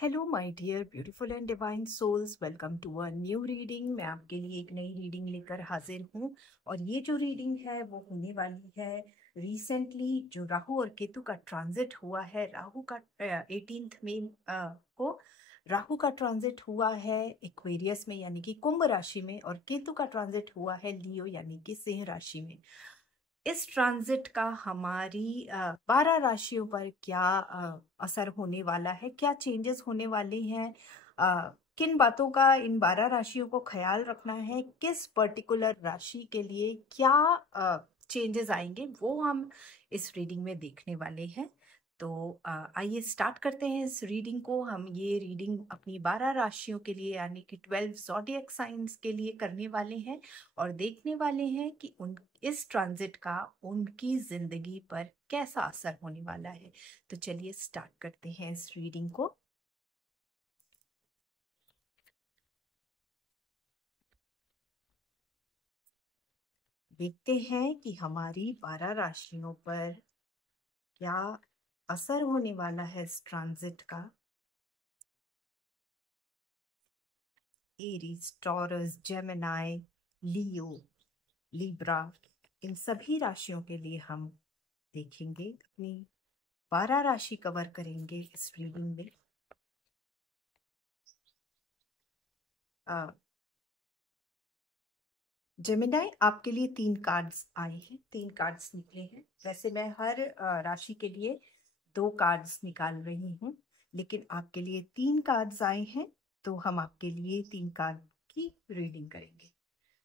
Hello my dear beautiful and divine souls, welcome to a new reading. मैं आपके लिए एक नई रीडिंग लेकर हाजिर हूँ और ये जो रीडिंग है वो होने वाली है रिसेंटली जो राहु और केतु का ट्रांजिट हुआ है। राहु का 18 मई को राहु का ट्रांजिट हुआ है एक्वेरियस में यानी कि कुंभ राशि में, और केतु का ट्रांजिट हुआ है लियो यानी कि सिंह राशि में। इस ट्रांजिट का हमारी 12 राशियों पर क्या असर होने वाला है, क्या चेंजेस होने वाले हैं, किन बातों का इन 12 राशियों को ख्याल रखना है, किस पर्टिकुलर राशि के लिए क्या चेंजेस आएंगे, वो हम इस रीडिंग में देखने वाले हैं। तो आइए स्टार्ट करते हैं इस रीडिंग को। हम ये रीडिंग अपनी 12 राशियों के लिए यानी कि 12 ज़ोडिएक साइंस के लिए करने वाले हैं और देखने वाले हैं कि उन इस ट्रांजिट का उनकी जिंदगी पर कैसा असर होने वाला है। तो चलिए स्टार्ट करते हैं इस रीडिंग को। देखते हैं कि हमारी 12 राशियों पर क्या असर होने वाला है इस ट्रांजिट का। एरीज, टॉरस, जेमिनाई, लियो, लिब्रा, इन सभी राशियों के लिए हम देखेंगे, अपनी 12 राशि कवर करेंगे इस रीडिंग में। जेमिनाई, आपके लिए 3 कार्ड्स आए हैं, 3 कार्ड्स निकले हैं। वैसे मैं हर राशि के लिए 2 कार्ड्स निकाल रही हूँ, लेकिन आपके लिए 3 कार्ड्स आए हैं, तो हम आपके लिए 3 कार्ड की रीडिंग करेंगे।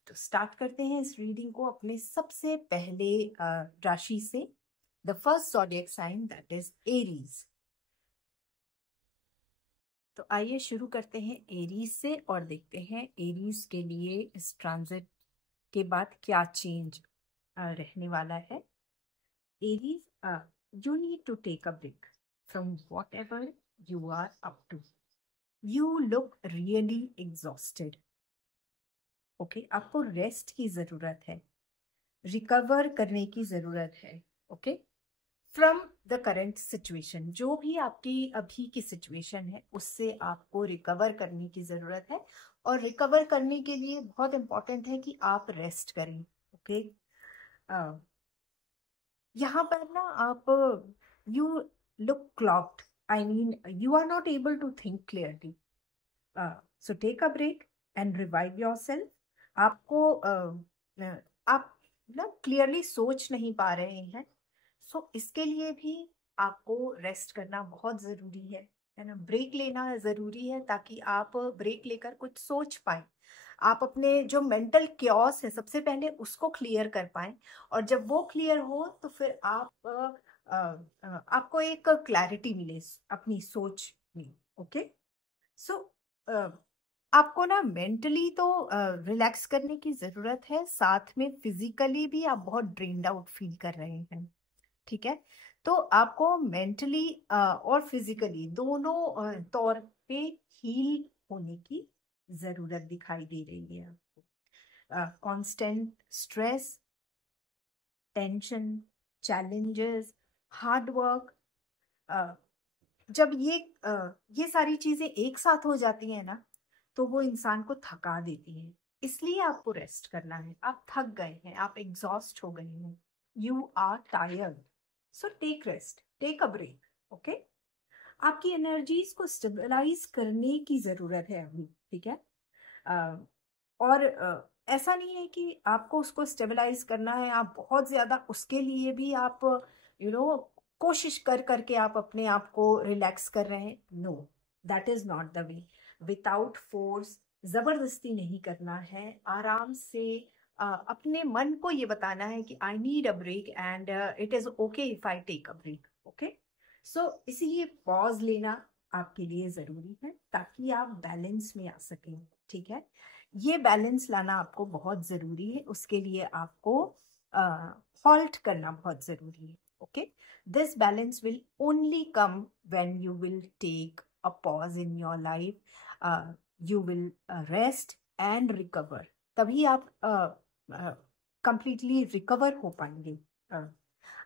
तो स्टार्ट करते हैं इस रीडिंग को अपने सबसे पहले राशि से, the first zodiac sign that is Aries. तो आइए शुरू करते हैं एरीज से और देखते हैं एरीज के लिए इस ट्रांजिट के बाद क्या चेंज रहने वाला है। Aries, you need to take a break from whatever you are up to. You look really exhausted. Okay, आपको रेस्ट की जरूरत है, रिकवर करने की जरूरत है। Okay, from the current situation, जो भी आपकी अभी की सिचुएशन है उससे आपको रिकवर करने की जरूरत है, और रिकवर करने के लिए बहुत इंपॉर्टेंट है कि आप रेस्ट करें। ओके, यहाँ पर ना आप you look clogged, I mean you are not able to think clearly, so take a break and revive yourself. आपको आप ना क्लियरली सोच नहीं पा रहे हैं, सो इसके लिए भी आपको रेस्ट करना बहुत जरूरी है ना। ब्रेक लेना जरूरी है ताकि आप ब्रेक लेकर कुछ सोच पाए, आप अपने जो मेंटल क्योस है सबसे पहले उसको क्लियर कर पाए, और जब वो क्लियर हो तो फिर आप आपको एक क्लैरिटी मिले अपनी सोच में। ओके, सो आपको ना मेंटली तो रिलैक्स करने की जरूरत है, साथ में फिजिकली भी आप बहुत ड्रेन्ड आउट फील कर रहे हैं। ठीक है, तो आपको मेंटली और फिजिकली दोनों तौर पे हील होने की जरूरत दिखाई दे रही है आपको। Constant stress, tension, challenges, hard work, जब ये सारी चीजें एक साथ हो जाती हैं ना, तो वो इंसान को थका देती है। इसलिए आपको रेस्ट करना है, आप थक गए हैं, आप एग्जॉस्ट हो गए हैं, you are tired, so take rest, take a break. Okay, आपकी एनर्जीज को स्टेबलाइज करने की जरूरत है अभी। ठीक है, और ऐसा नहीं है कि आपको उसको स्टेबलाइज करना है, आप बहुत ज्यादा उसके लिए भी आप कोशिश कर करके आप अपने आप को रिलैक्स कर रहे हैं। No, that is not the way. Without force, जबरदस्ती नहीं करना है, आराम से अपने मन को ये बताना है कि I need a break and it is okay if I take a break. Okay, so इसीलिए पॉज लेना आपके लिए जरूरी है ताकि आप बैलेंस में आ सकें। ठीक है, ये बैलेंस लाना आपको बहुत जरूरी है, उसके लिए आपको हॉल्ट करना बहुत जरूरी है। Okay, this balance will only come when you will take a pause in your life, you will rest and recover, तभी आप कंप्लीटली रिकवर हो पाएंगे।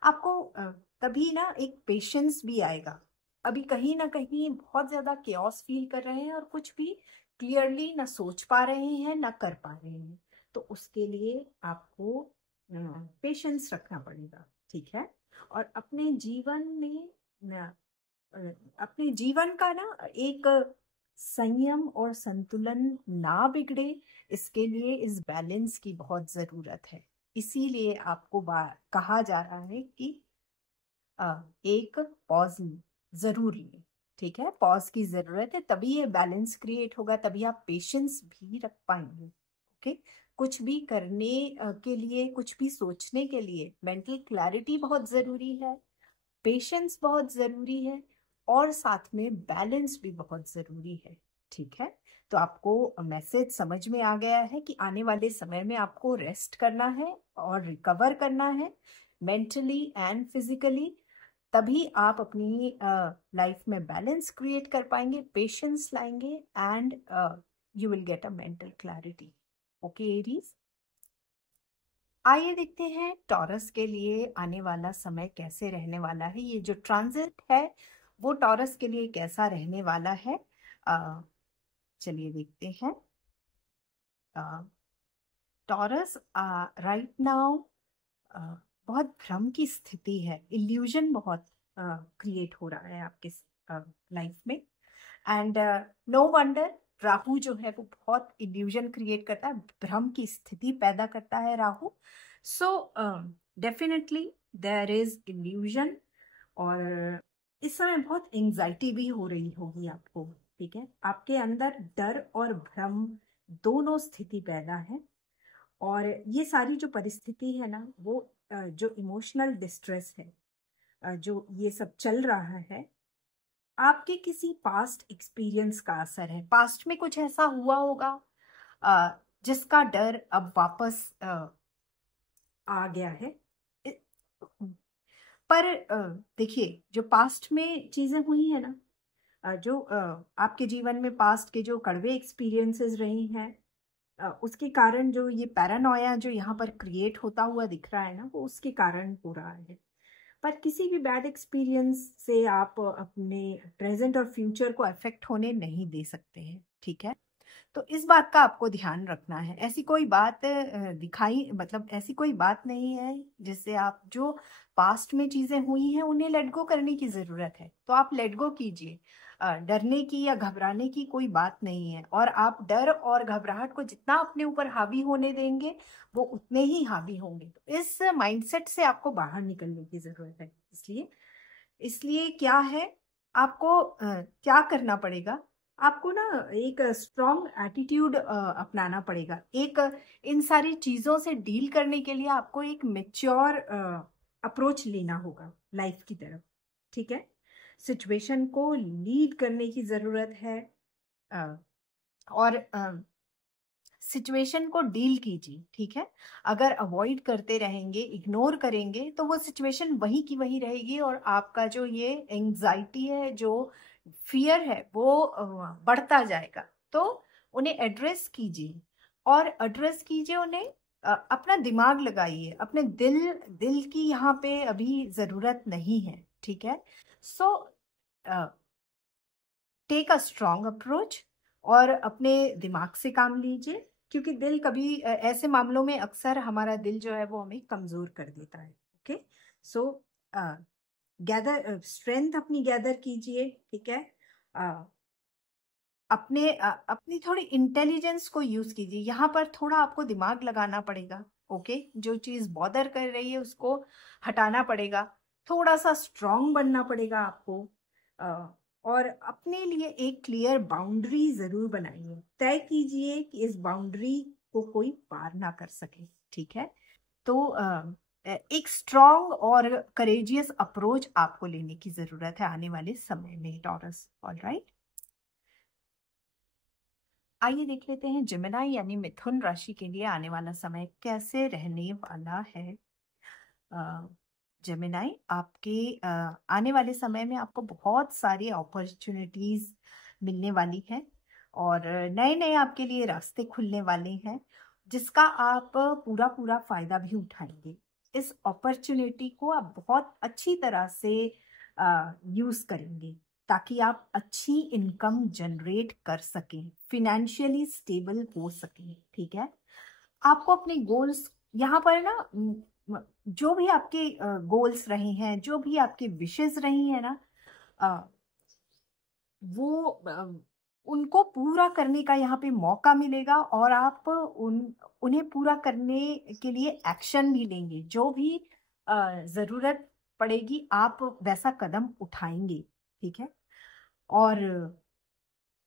आपको तभी ना एक पेशेंस भी आएगा, अभी कहीं ना कहीं बहुत ज्यादा केओस फील कर रहे हैं और कुछ भी क्लियरली ना सोच पा रहे हैं ना कर पा रहे हैं। तो उसके लिए आपको पेशेंस रखना पड़ेगा, ठीक है। और अपने जीवन में अ, अपने जीवन का ना एक संयम और संतुलन ना बिगड़े, इसके लिए इस बैलेंस की बहुत जरूरत है। इसीलिए आपको कहा जा रहा है कि एक पॉज जरूर लें, ठीक है। पॉज की जरूरत है, तभी ये बैलेंस क्रिएट होगा, तभी आप पेशेंस भी रख पाएंगे। ओके, कुछ भी करने के लिए, कुछ भी सोचने के लिए मेंटल क्लैरिटी बहुत जरूरी है, पेशेंस बहुत जरूरी है, और साथ में बैलेंस भी बहुत जरूरी है, ठीक है। तो आपको मैसेज समझ में आ गया है कि आने वाले समय में आपको रेस्ट करना है और रिकवर करना है, मेंटली एंड फिजिकली। तभी आप अपनी लाइफ में बैलेंस क्रिएट कर पाएंगे, पेशेंस लाएंगे, and you will get a mental clarity. Okay Aries, आइए देखते हैं टॉरस के लिए आने वाला समय कैसे रहने वाला है। ये जो ट्रांजिट है वो टॉरस के लिए कैसा रहने वाला है, चलिए देखते हैं। टॉरस राइट नाउ बहुत भ्रम की स्थिति है, इल्यूजन बहुत क्रिएट हो रहा है आपके लाइफ में, एंड नो वंडर, राहु जो है वो बहुत इल्यूजन क्रिएट करता है, भ्रम की स्थिति पैदा करता है Rahu. So definitely there is illusion, और इस समय बहुत एंजाइटी भी हो रही होगी आपको, ठीक है। आपके अंदर डर और भ्रम दोनों स्थिति पैदा है, और ये सारी जो परिस्थिति है ना वो जो इमोशनल डिस्ट्रेस है, जो ये सब चल रहा है, आपके किसी पास्ट एक्सपीरियंस का असर है। पास्ट में कुछ ऐसा हुआ होगा जिसका डर अब वापस आ गया है। इ- पर देखिए, जो पास्ट में चीजें हुई है ना, जो आपके जीवन में पास्ट के जो कड़वे एक्सपीरियंसेस रही हैं, उसके कारण जो ये पैरानोया जो यहाँ पर क्रिएट होता हुआ दिख रहा है ना, वो उसके कारण हो रहा है। पर किसी भी बैड एक्सपीरियंस से आप अपने प्रेजेंट और फ्यूचर को अफेक्ट होने नहीं दे सकते हैं, ठीक है। तो इस बात का आपको ध्यान रखना है। ऐसी कोई बात मतलब ऐसी कोई बात नहीं है जिससे आप, जो पास्ट में चीजें हुई हैं उन्हें लेट गो करने की जरूरत है, तो आप लेट गो कीजिए। डरने की या घबराने की कोई बात नहीं है, और आप डर और घबराहट को जितना अपने ऊपर हावी होने देंगे वो उतने ही हावी होंगे। तो इस माइंडसेट से आपको बाहर निकलने की जरूरत है। इसलिए इसलिए क्या है, आपको क्या करना पड़ेगा, आपको ना एक स्ट्रॉन्ग एटीट्यूड अपनाना पड़ेगा। एक इन सारी चीजों से डील करने के लिए आपको एक मेच्योर अप्रोच लेना होगा लाइफ की तरफ, ठीक है। सिचुएशन को लीड करने की जरूरत है, और सिचुएशन को डील कीजिए, ठीक है। अगर अवॉइड करते रहेंगे, इग्नोर करेंगे, तो वो सिचुएशन वही की वही रहेगी, और आपका जो ये एंजाइटी है, जो फियर है, वो बढ़ता जाएगा। तो उन्हें एड्रेस कीजिए, और एड्रेस कीजिए उन्हें, अपना दिमाग लगाइए, अपने दिल दिल की यहाँ पे अभी जरूरत नहीं है, ठीक है। So take a strong approach, और अपने दिमाग से काम लीजिए, क्योंकि दिल कभी ऐसे मामलों में अक्सर हमारा दिल जो है वो हमें कमजोर कर देता है। ओके, सो गैदर स्ट्रेंथ अपनी गैदर कीजिए, ठीक है। अपनी थोड़ी इंटेलिजेंस को यूज कीजिए, यहाँ पर थोड़ा आपको दिमाग लगाना पड़ेगा। ओके, जो चीज बॉदर कर रही है उसको हटाना पड़ेगा, थोड़ा सा स्ट्रांग बनना पड़ेगा आपको, और अपने लिए एक क्लियर बाउंड्री जरूर बनाइए, तय कीजिए कि इस बाउंड्री को कोई पार ना कर सके, ठीक है। तो एक स्ट्रांग और करेजियस अप्रोच आपको लेने की जरूरत है आने वाले समय में, टॉरस। ऑलराइट, आइए देख लेते हैं जेमिनी यानी मिथुन राशि के लिए आने वाला समय कैसे रहने वाला है। जेमिनी, आपके आने वाले समय में आपको बहुत सारी अपॉर्चुनिटीज मिलने वाली हैं, और नए नए आपके लिए रास्ते खुलने वाले हैं, जिसका आप पूरा पूरा फायदा भी उठाएंगे। इस अपॉर्चुनिटी को आप बहुत अच्छी तरह से यूज करेंगे, ताकि आप अच्छी इनकम जनरेट कर सकें, फिनेंशियली स्टेबल हो सकें। ठीक है, आपको अपने गोल्स यहाँ पर ना, जो भी आपके गोल्स रहे हैं, जो भी आपकी विशेस रही है ना, वो उनको पूरा करने का यहाँ पे मौका मिलेगा, और आप उन्हें पूरा करने के लिए एक्शन भी लेंगे। जो भी जरूरत पड़ेगी आप वैसा कदम उठाएंगे। ठीक है, और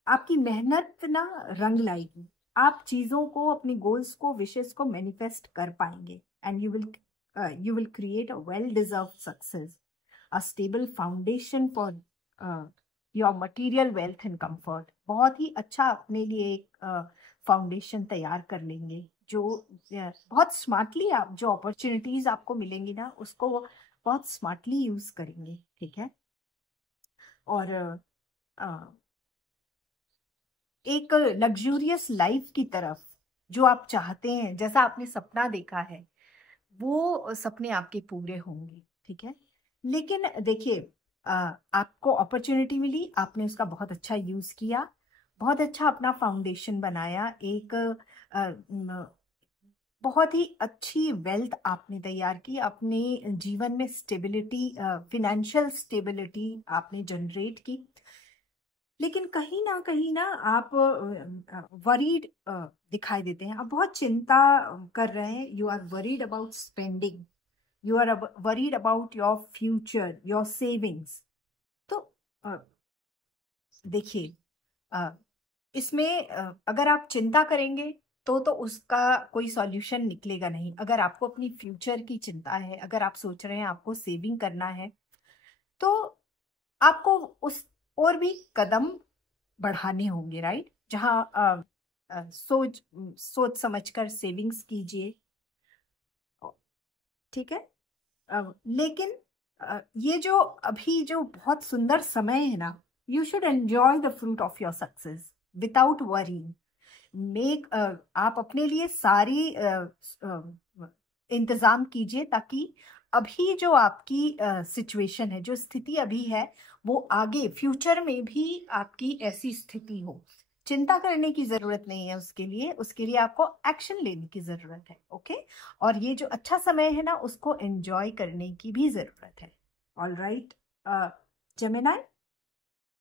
आपकी मेहनत ना रंग लाएगी। आप चीजों को, अपनी गोल्स को, विशेस को मैनिफेस्ट कर पाएंगे, and you will create a well deserve success, a stable foundation for your material wealth and comfort. बहुत ही अच्छा अपने लिए एक फाउंडेशन तैयार कर लेंगे, जो बहुत स्मार्टली आप, जो अपॉर्चुनिटीज आपको मिलेंगी ना, उसको बहुत स्मार्टली यूज करेंगे। ठीक है, और एक लग्जूरियस लाइफ की तरफ जो आप चाहते हैं, जैसा आपने सपना देखा है, वो सपने आपके पूरे होंगे। ठीक है, लेकिन देखिए, आपको अपॉर्चुनिटी मिली, आपने उसका बहुत अच्छा यूज किया, बहुत अच्छा अपना फाउंडेशन बनाया, एक बहुत ही अच्छी वेल्थ आपने तैयार की, अपने जीवन में स्टेबिलिटी, फिनेंशियल स्टेबिलिटी आपने जनरेट की। लेकिन कहीं ना आप वरीड दिखाई देते हैं, आप बहुत चिंता कर रहे हैं। You are worried about spending, you are worried about your future, your savings. तो देखिए, इसमें अगर आप चिंता करेंगे तो उसका कोई सॉल्यूशन निकलेगा नहीं। अगर आपको अपनी फ्यूचर की चिंता है, अगर आप सोच रहे हैं आपको सेविंग करना है, तो आपको उस और भी कदम बढ़ाने होंगे, राइट? जहाँ सोच सोच समझकर सेविंग्स कीजिए। ठीक है, लेकिन ये जो अभी जो बहुत सुंदर समय है ना, you should enjoy the fruit of your success without worry. Make आप अपने लिए सारी इंतजाम कीजिए, ताकि अभी जो आपकी सिचुएशन है, जो स्थिति अभी है, वो आगे फ्यूचर में भी आपकी ऐसी स्थिति हो। चिंता करने की जरूरत नहीं है उसके लिए आपको एक्शन लेने की जरूरत है। ओके, और ये जो अच्छा समय है ना, उसको एंजॉय करने की भी जरूरत है। All right Gemini,